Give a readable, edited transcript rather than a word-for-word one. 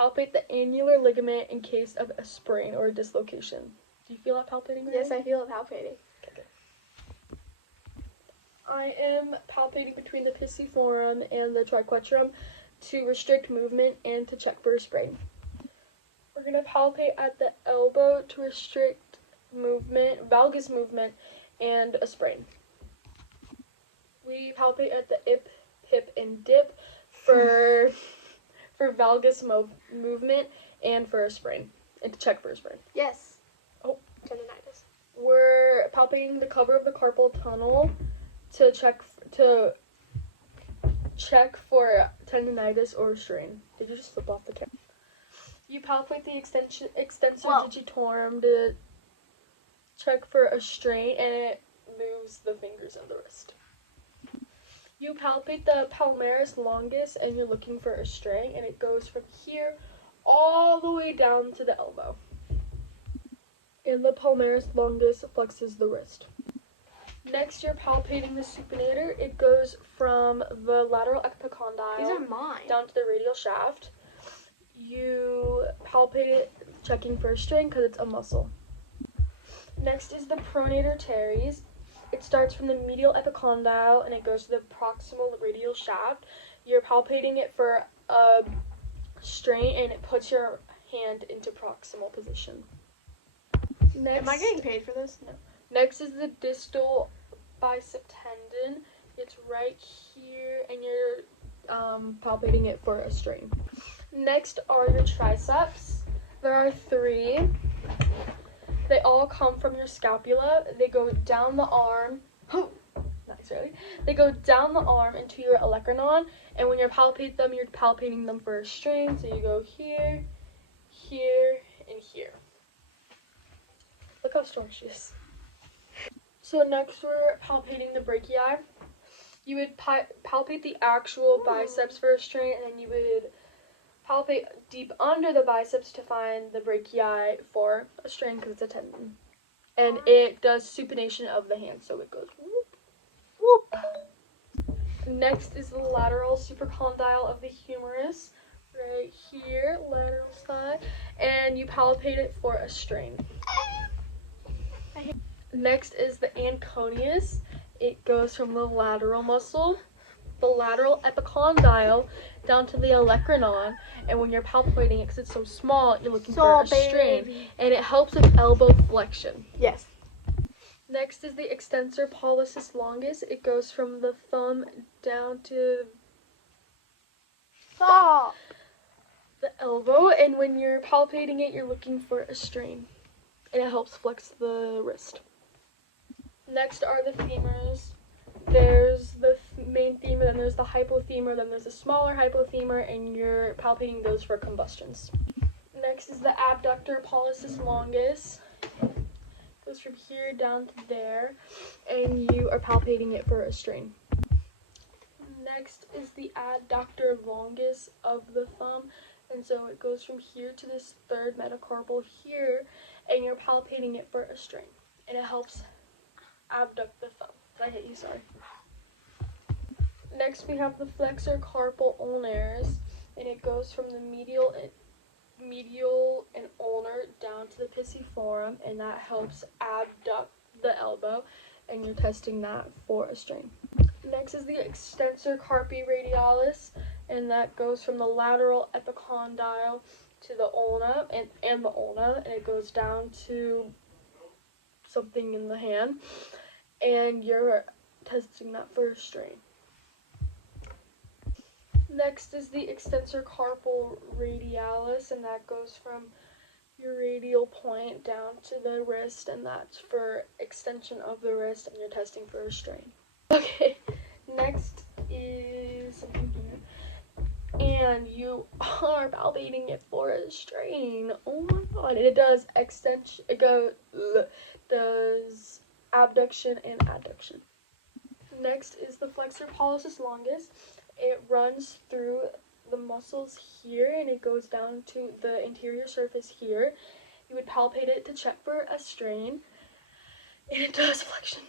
palpate the annular ligament in case of a sprain or a dislocation. Do you feel that palpating? Yes, I feel it palpating. Okay. I am palpating between the pisiform and the triquetrum to restrict movement and to check for a sprain. We're going to palpate at the elbow to restrict movement, valgus movement, and a sprain. We palpate at the hip, and dip for valgus movement and for a sprain, and to check for a sprain. Yes. Oh. Tendinitis. We're palpating the cover of the carpal tunnel to check for tendinitis or strain. Did you just slip off the camera? You palpate the extensor digitorum to check for a strain, and it moves the fingers of the wrist. You palpate the palmaris longus, and you're looking for a strain, and it goes from here all the way down to the elbow. And the palmaris longus flexes the wrist. Next, you're palpating the supinator. It goes from the lateral epicondyle These are mine. down to the radial shaft. You palpate it, checking for a strain because it's a muscle. Next is the pronator teres. It starts from the medial epicondyle and it goes to the proximal radial shaft. You're palpating it for a strain, and it puts your hand into proximal position. Next, Am I getting paid for this? No. Next is the distal bicep tendon. It's right here, and you're palpating it for a strain. Next are your triceps. There are 3. They all come from your scapula. They go down the arm. Nice, really. They go down the arm into your olecranon, and when you palpate them, you're palpating them for a strain. So you go here, here, and here. Look how strong she is. So next we're palpating the brachii. You would palpate the actual biceps for a strain, and then you would palpate deep under the biceps to find the brachii for a strain because it's a tendon. And it does supination of the hand, so it goes whoop, whoop. Next is the lateral supercondyle of the humerus, right here, lateral side, and you palpate it for a strain. Next is the anconeus. It goes from the lateral muscle, the lateral epicondyle, down to the olecranon, and when you're palpating it, because it's so small, you're looking for a strain, and it helps with elbow flexion. Yes. Next is the extensor pollicis longus. It goes from the thumb down to the elbow, and when you're palpating it, you're looking for a strain, and it helps flex the wrist. Next are the femurs. There's the main femur, then there's the hypothemur, then there's a smaller hypothemur, and you're palpating those for combustions. Next is the abductor pollicis longus. It goes from here down to there, and you are palpating it for a strain. Next is the adductor longus of the thumb, and so it goes from here to this third metacarpal here, and you're palpating it for a strain, and it helps abduct the thumb. Did I hit you? Sorry. Next we have the flexor carpal ulnaris, and it goes from the medial and ulnar down to the pisiform, and that helps abduct the elbow, and you're testing that for a strain. Next is the extensor carpi radialis, and that goes from the lateral epicondyle to the ulna and the ulna, and it goes down to something in the hand, and you're testing that for a strain. Next is the extensor carpal radialis, and that goes from your radial point down to the wrist, and that's for extension of the wrist, and you're testing for a strain. Okay, next is something here, and you are palpating it for a strain. Oh my god, and it does extension, does abduction and adduction. Next is the flexor pollicis longus. It runs through the muscles here, and it goes down to the anterior surface here. You would palpate it to check for a strain, and it does flexion.